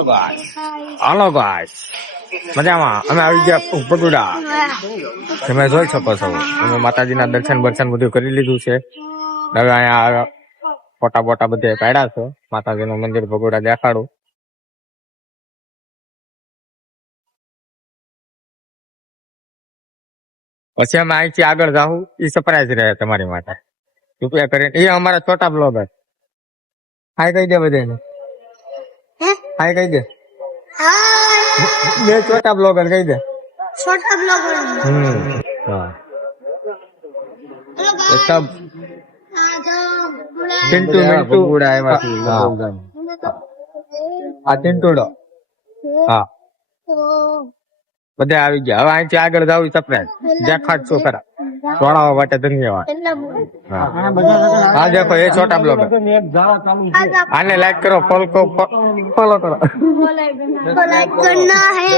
બોલ ગાઈસ. હાલો ગાઈસ, મજામાં. અમે આવી ગયા બગુડા. તમે જોઈ શકો છો અમે માતાજીના દર્શન બધું કરી લીધું છે. હવે અહીંયા ફોટા બોટા બધે પાડ્યા છે. માતાજીનું મંદિર બગુડા દેખાડું. પછી અમે અહીંથી આગળ જાઉં, એ સરપ્રાઈઝ રહે તમારી માટે. રૂપિયા કરીને એ અમારા છોટા બ્લોગર. હાય કહી દે બધાને. હાય કહી દે. બે છોટા બ્લોગર કહી દે. छोटा ब्लॉगर હા. સબ પિન્ટુ મિન્ટુ આ પિન્ટુડો. હા, બધા આવી ગયા. હવે અહીંથી આગળ જાવ સરપ્રાઈઝ દેખાડ છો ખરા. જોડાવા માટે ધન્યવાદ. હા દેખો એ છોટા બ્લોગર. આને લાઈક કરો, ફોલો કરો. को लाइक करना है।